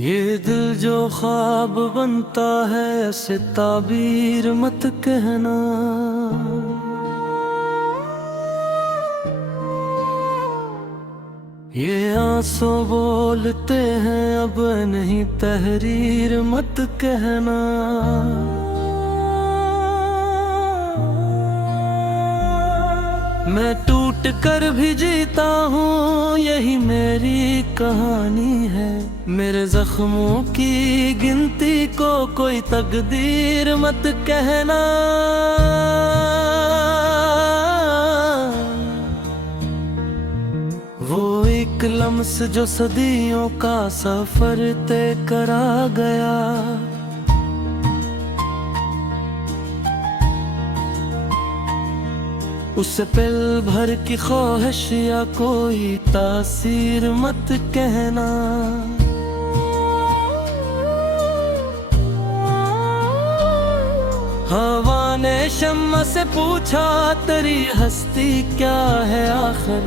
ये दिल जो ख्वाब बनता है ऐसे ताबीर मत कहना। ये आंसू बोलते हैं अब नहीं तहरीर मत कहना। मैं टूट कर भी जीता हूँ यही मेरी कहानी है। मेरे जख्मों की गिनती को कोई तकदीर मत कहना। वो एक लम्स जो सदियों का सफर तय करा गया। उसे पल भर की ख्वाहिश या कोई तासीर मत कहना। हवा ने शम्मा से पूछा तेरी हस्ती क्या है आखिर।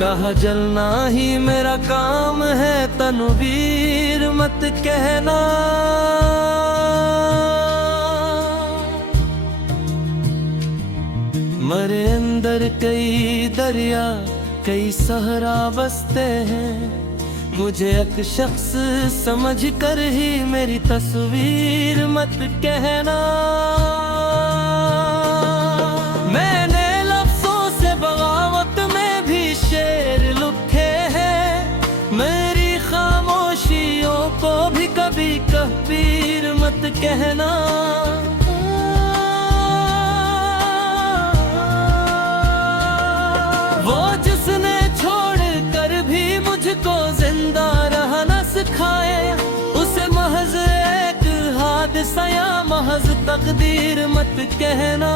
कहा जलना ही मेरा काम है तनवीर मत कहना। मरे अंदर कई दरिया कई सहरा बसते हैं। मुझे एक शख्स समझ कर ही मेरी तस्वीर मत कहना। मैंने लफ्जों से बगावत में भी शेर लिखे हैं। मेरी खामोशियों को भी कभी कहबीर मत कहना। वो जिसने छोड़ कर भी मुझको जिंदा रहना सिखाए। उसे महज एक हादसा या महज तकदीर मत कहना।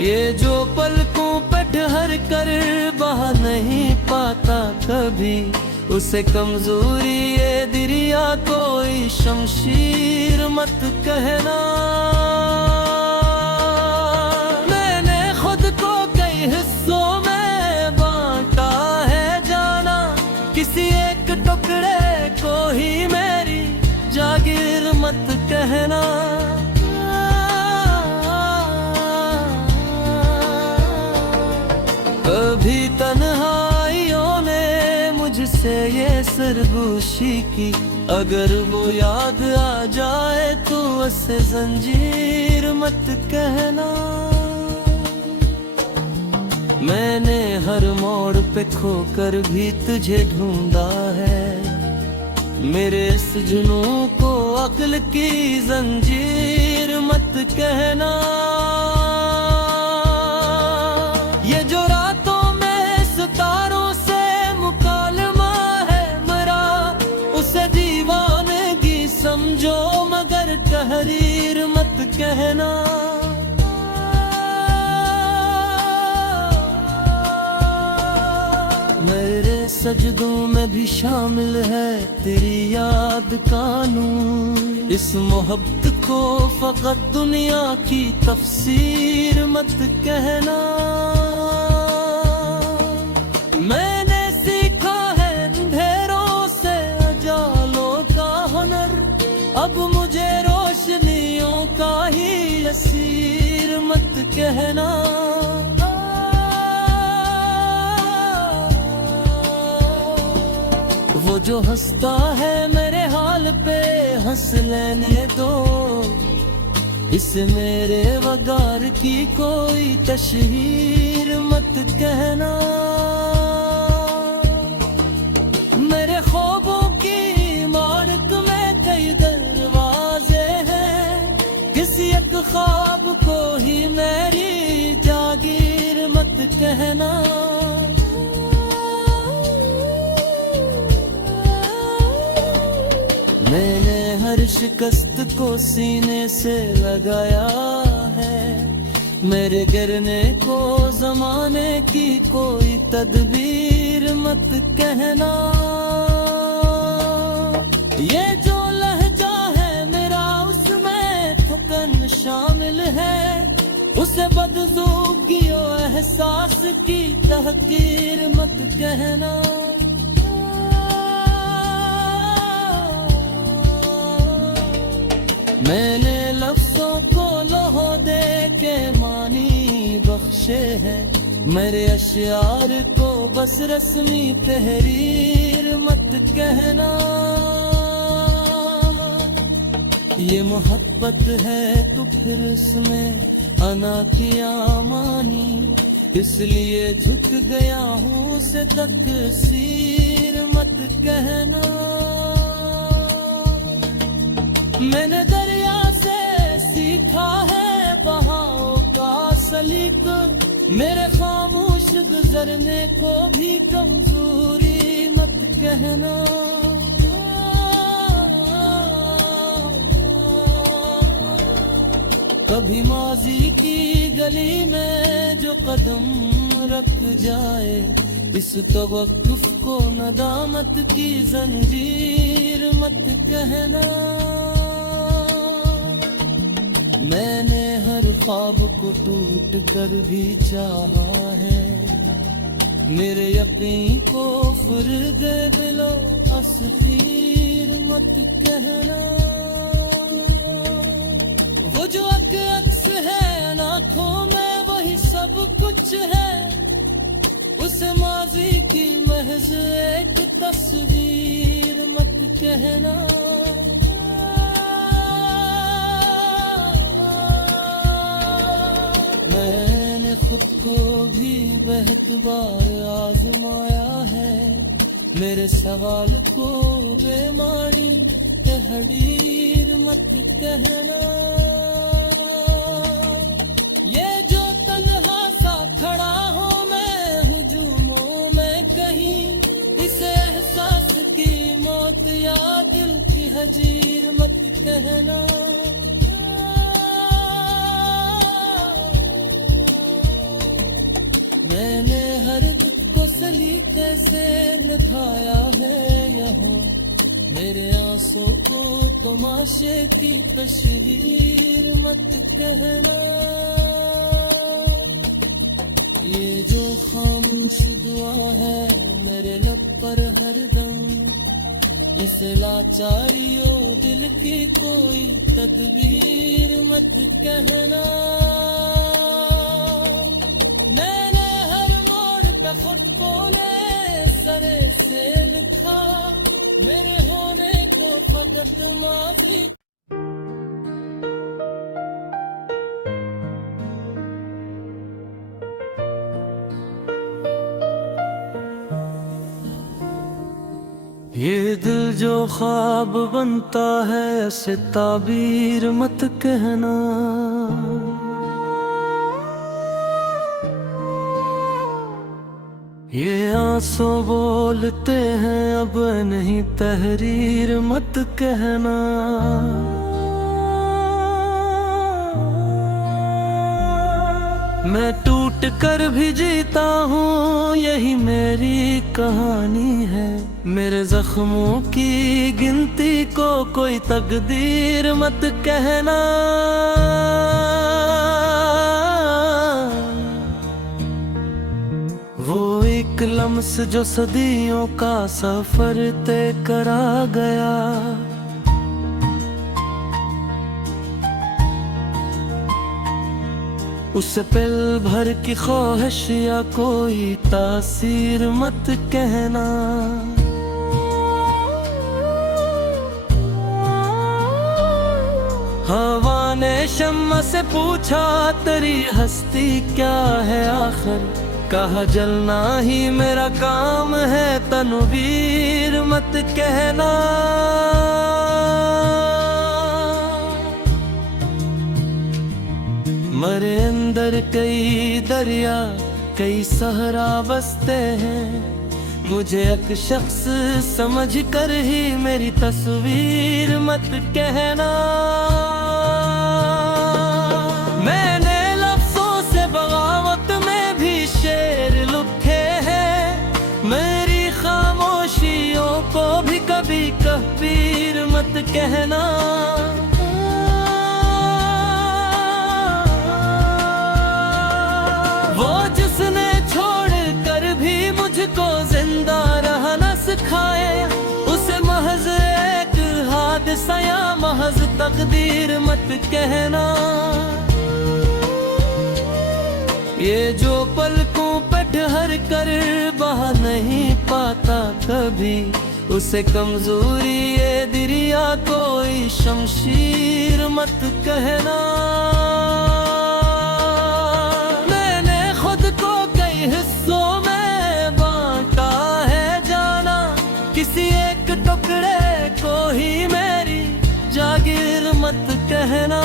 ये जो पलकों पे ठहर कर बहा नहीं पाता कभी। उसे कमजोरी ये दरिया कोई शमशीर मत कहना। हिस्सों में बांटा है जाना। किसी एक टुकड़े को ही मेरी जागीर मत कहना। कभी तन्हाइयों ने मुझसे ये सरगोशी की। अगर वो याद आ जाए तो उसे जंजीर मत कहना। मैंने हर मोड़ पे खोकर भी तुझे ढूंढा है। मेरे इस जुनून को अक्ल की जंजीर मत कहना। ये जो रातों में सितारों से मुकालमा है मरा। उसे दीवानगी समझो मगर तहरीर मत कहना। मेरे सजदों में भी शामिल है तेरी याद का नूर। इस मोहब्बत को फकत दुनिया की तफसीर मत कहना। मैंने सीखा है अंधेरों से उजालों का हुनर। अब मुझे रोशनियों का ही असीर मत कहना। वो जो हंसता है मेरे हाल पे हंस लेने दो। इसे मेरे वगार की कोई तशहीर मत कहना। मेरे ख्वाबों की इमारत में कई दरवाजे हैं। किसी एक ख्वाब को ही मेरी जागीर मत कहना। मैंने हर शिकस्त को सीने से लगाया है। मेरे गिरने को जमाने की कोई तदबीर मत कहना। ये जो लहजा है मेरा उसमें थकन शामिल है। उसे बदजोगी और एहसास की तहकीर मत कहना। मैंने लफ्जों को लौह दे के मानी बख्शे हैं, मेरे अशियार को बस रस्मी तहरीर मत कहना। ये मोहब्बत है तो फिर इसमें अना किया मानी, इसलिए झुक गया हूँ से तकसीर मत कहना। मैंने दरिया से सीखा है बहाव का सलीक, मेरे खामोश गुजरने को भी कमजोरी मत कहना। कभी माजी की गली में जो कदम रख जाए, इस तवक्कुफ को नदामत की जंजीर मत कहना। मैंने हर ख्वाब को टूट कर भी चाहा है, मेरे यकीन को फुर्ग दिलो अस्तीर मत कहना। वो जो अक्स है आँखों में वही सब कुछ है, उस माजी की महज एक तस्वीर मत कहना। मैंने खुद को भी बहुत बार आजमाया है, मेरे सवाल को बेमानी तहरीर मत कहना। ये जो तन्हा सा खड़ा हो मैं हुजूमों में कहीं, इसे एहसास की मौत या दिल की हजीर मत कहना। मैंने हर दुख को सलीके से निभाया है यहाँ, मेरे आंसू को तमाशे की तस्वीर मत कहना। ये जो खामोश दुआ है मेरे लब पर हरदम, इस लाचारियों दिल की कोई तदबीर मत कहना। मैंने हर मोड़ पे खुद को ने सरे से लिखा, मेरे होने को फकत माफी। ये दिल जो ख्वाब बनता है ऐसे ताबीर मत कहना। ये आंसू बोलते हैं अब नहीं तहरीर मत कहना। मैं टूट कर भी जीता हूँ यही मेरी कहानी है, मेरे जख्मों की गिनती को कोई तकदीर मत कहना। वो एक लम्स जो सदियों का सफर तय करा गया, उसे पल भर की ख्वाहिश या कोई तासीर मत कहना। हवा ने शम्मा से पूछा तेरी हस्ती क्या है आखिर, कहा जलना ही मेरा काम है तनवीर मत कहना। मरे अंदर कई दरिया कई सहरा बसते हैं, मुझे एक शख्स समझ कर ही मेरी तस्वीर मत कहना। मैंने लफ्जों से बगावत में भी शेर लिखे हैं, मेरी खामोशियों को भी कभी कहबीर मत कहना। वो जिसने छोड़ कर भी मुझको जिंदा रहना सिखाए, उसे महज एक हाथ हादसा या महज तकदीर मत कहना। ये जो पलकों पे ठहर कर बहा नहीं पाता कभी, उसे कमजोरी ये दिरिया कोई शमशीर मत कहना। मैंने खुद को कई हिस्सों में बांटा है जाना, किसी एक टुकड़े को ही मेरी जागीर मत कहना।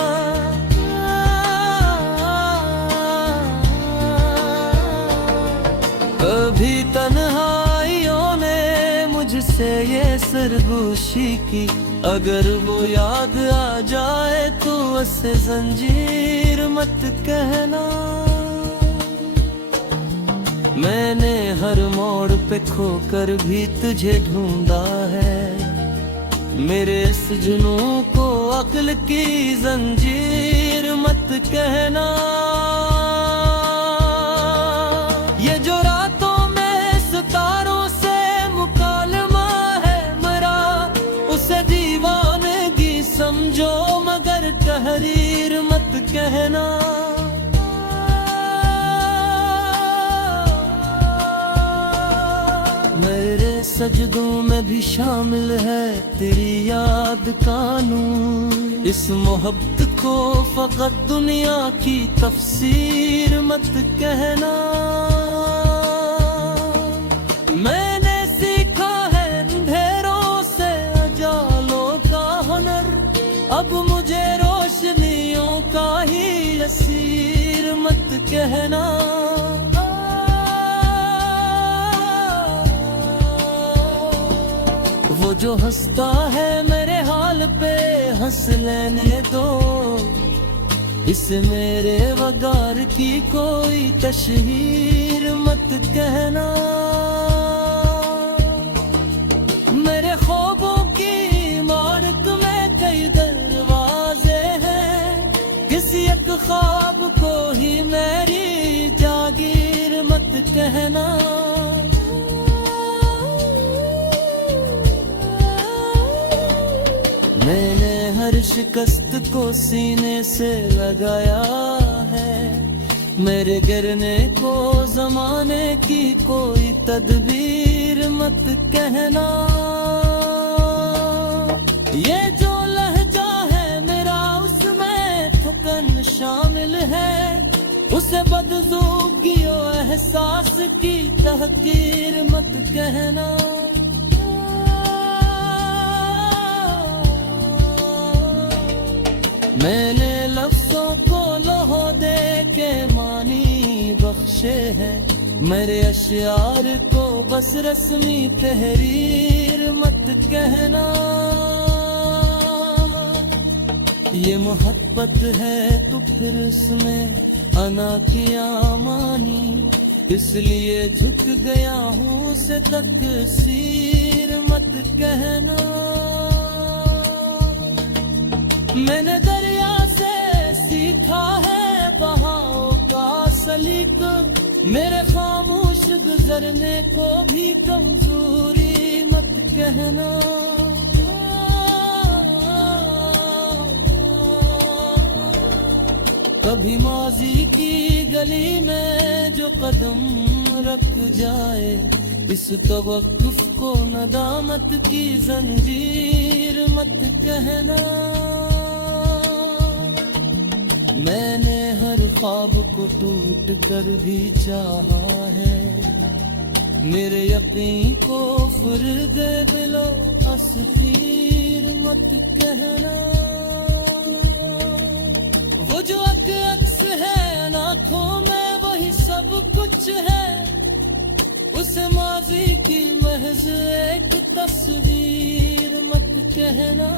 कभी तन्हाइयों ने मुझसे ये सरगोशी की, अगर वो याद आ जाए तो उसे जंजीर मत कहना। मैंने हर मोड़ पे खोकर भी तुझे ढूंढा है, मेरे इस जुनून को अक्ल की जंजीर मत कहना। ये जो रातों में सितारों से मुकालमा है मेरा, उसे दीवानगी समझो मगर तहरीर मत कहना। मेरे सजदों में भी शामिल है तेरी याद का नूर, इस मोहब्बत को फकत दुनिया की तफसीर मत कहना। मैंने सीखा है अंधेरों से उजालों का हुनर, अब मुझे रोशनियों का ही असीर मत कहना। वो जो हंसता है मेरे हाल पे हंस लेने दो, इस मेरे वगार की कोई तशहीर मत कहना। मेरे ख्वाबों की इमारत में कई दरवाजे हैं, किसी एक ख्वाब को ही मेरी जागीर मत कहना। मैंने हर शिकस्त को सीने से लगाया है, मेरे गिरने को जमाने की कोई तदबीर मत कहना। ये जो लहजा है मेरा उसमें थकन शामिल है, उसे बदजूगी और एहसास की तहकीर मत कहना। मैंने लफ्जों को लहो दे के मानी बख्शे हैं, मेरे अशियार को बस रस्मी तहरीर मत कहना। ये मोहब्बत है तो फिर उसमें अना किया मानी, इसलिए झुक गया हूँ से तकसीर मत कहना। मैंने दरिया से सीखा है बहाव का सलीक, मेरे खामोश गुजरने को भी कमजोरी मत कहना। कभी माजी की गली में जो कदम रख जाए, इस तवक्कुफ को नदामत की जंजीर मत कहना। मैंने हर ख्वाब को टूट कर भी चाहा है, मेरे यकीन को फुर्ग दिलो अस्तीर मत कहना। वो जो अक्स है आँखों में वही सब कुछ है, उस माजी की महज एक तस्वीर मत कहना।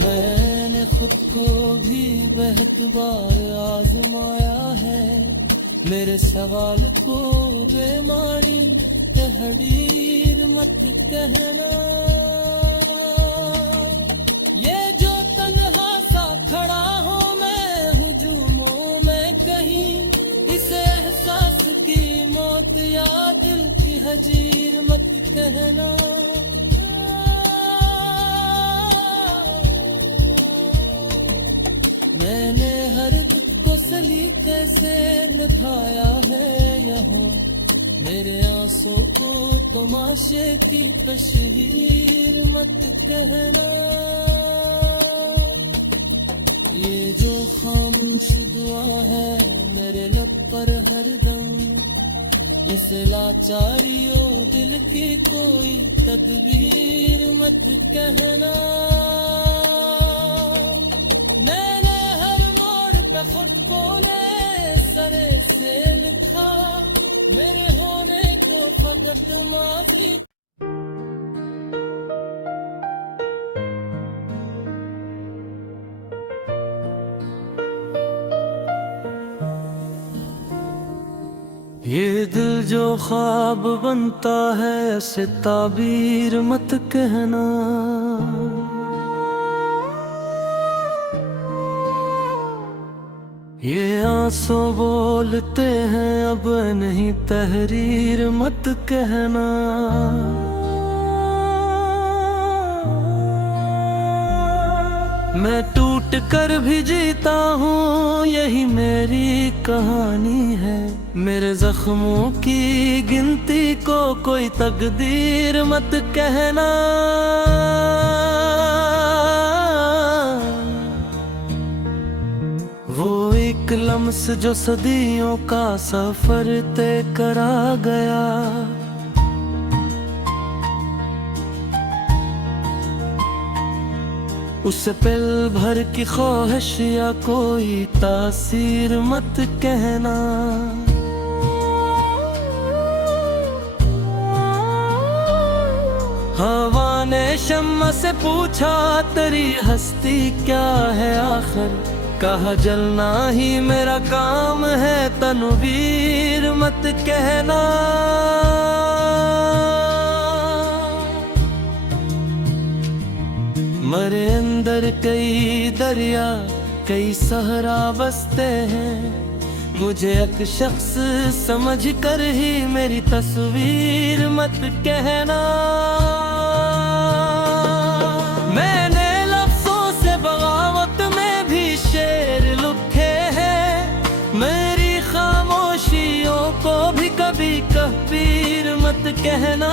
मैंने खुद को भी बहुत बार आजमाया है, मेरे सवाल को बेमानी तहरीर मत कहना। ये जो तन्हा सा खड़ा हूँ मैं हुजूमों में कहीं, इस एहसास की मौत या दिल की हजीर मत कहना। मैंने हर दुख को सलीके से निभाया है यहाँ, मेरे आंसू को तमाशे की तशहीर मत कहना। ये जो खामोश दुआ है मेरे लब पर हरदम, इस लाचारियों दिल की कोई तदबीर मत कहना। मैंने हर मोड़ पे खुद को ने सरे से लिखा, मेरे होने को फकत माफी। ये दिल जो ख्वाब बनता है ऐसे ताबीर मत कहना। ये आंसू बोलते हैं अब नहीं तहरीर मत कहना। मैं टूट कर भी जीता हूँ यही मेरी कहानी है, मेरे जख्मों की गिनती को कोई तकदीर मत कहना। वो एक लम्स जो सदियों का सफर तय करा गया, उसे पल भर की ख्वाहिश या कोई तासीर मत कहना। हवा ने शम्मा से पूछा तेरी हस्ती क्या है आखिर, कहा जलना ही मेरा काम है तनवीर मत कहना। मरे अंदर कई दरिया कई सहरा बसते हैं, मुझे एक शख्स समझ कर ही मेरी तस्वीर मत कहना। मैंने लफ्जों से बगावत में भी शेर लिखे हैं, मेरी खामोशियों को भी कभी कहबीर मत कहना।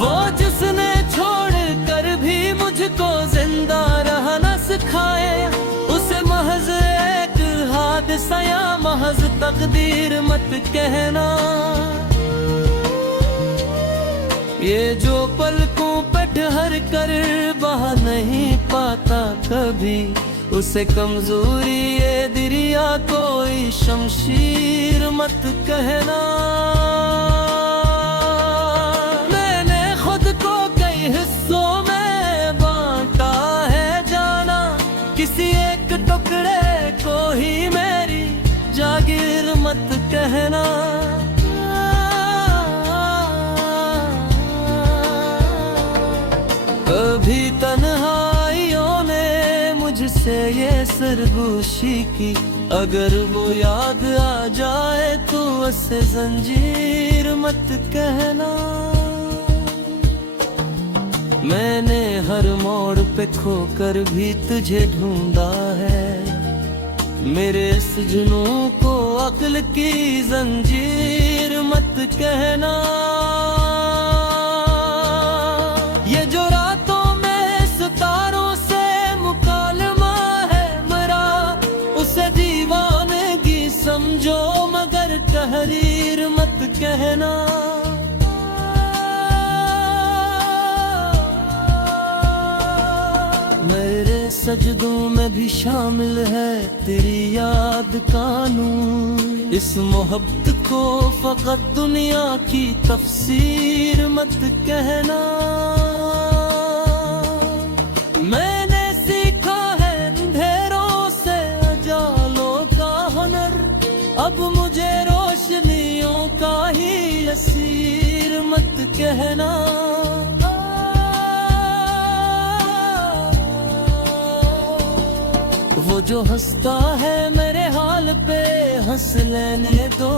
वो जिसने छोड़ कर भी मुझको जिंदा रहना सिखाए, उसे महज एक हादसा या महज तकदीर मत कहना। ये जो पलकों पे ठहर कर बहा नहीं पाता कभी, उसे कमजोरी ये दरिया कोई शमशीर मत कहना। मैंने खुद को कई हिस्सों में बांटा है जाना, किसी एक टुकड़े को ही मेरी जागीर मत कहना। कभी तन्हाइयों ने मुझसे ये सरगोशी की, अगर वो याद आ जाए तो उसे जंजीर मत कहना। मैंने हर मोड़ पे खोकर भी तुझे ढूंढा है, मेरे इस जुनून को अक्ल की जंजीर मत कहना। ये जो रातों में सितारों से मुकालमा है मेरा, उसे दीवानगी समझो मगर तहरीर मत कहना। मेरे सजदों में भी शामिल है तेरी याद का नूर, इस मोहब्बत को फकत दुनिया की तफसीर मत कहना। मैंने सीखा है अंधेरों से उजालों का हुनर, अब मुझे रोशनियों का ही असीर मत कहना। वो जो हंसता है मेरे हाथ हाल पे हंस लेने दो,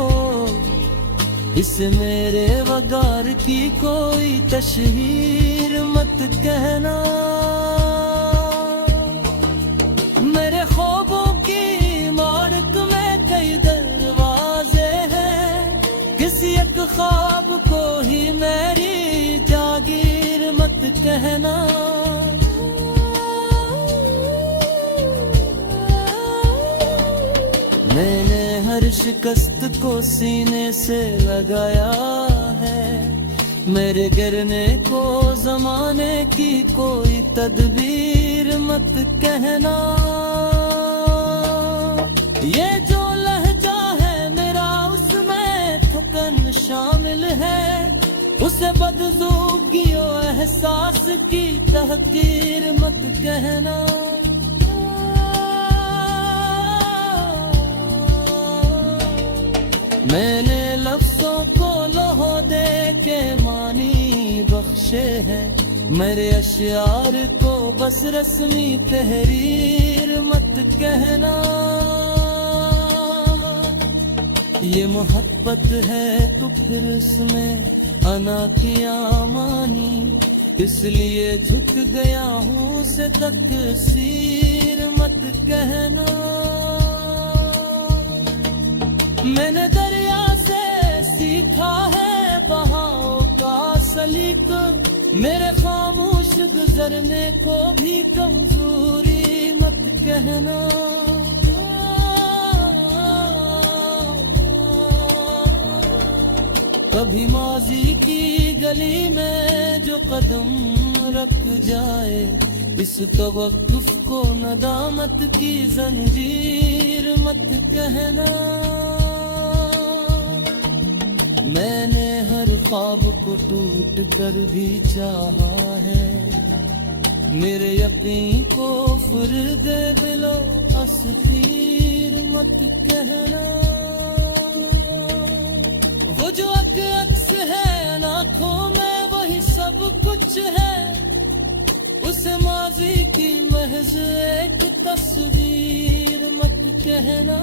इस मेरे वगार की कोई तशहीर मत कहना। मेरे ख्वाबों की इमारत में कई दरवाजे हैं, किसी एक ख्वाब को ही मेरी जागीर मत कहना। मैंने हर शिकस्त को सीने से लगाया है, मेरे गिरने को जमाने की कोई तदबीर मत कहना। ये जो लहजा है मेरा उसमें थकन शामिल है, उसे बदजूगी और एहसास की तहकीर मत कहना। मैंने लफ्जों को लौह दे के मानी बख्शे हैं, मेरे अशियार को बस रस्मी तहरीर मत कहना। ये मोहब्बत है तो फिर इसमें अना की आमानी, इसलिए झुक गया हूँ से तकसीर मत कहना। मैंने दरिया से सीखा है बहाव का सलीक, मेरे खामोश गुजरने को भी कमजोरी मत कहना। कभी माजी की गली में जो कदम रख जाए, इस तवक्कुफ को नदामत की जंजीर मत कहना। मैंने हर ख्वाब को टूट कर भी चाहा है, मेरे यकीन को फुर्द दिलो अस्तीर मत कहना। वो जो अक्स है आँखों में वही सब कुछ है, उस माजी की महज एक तस्वीर मत कहना।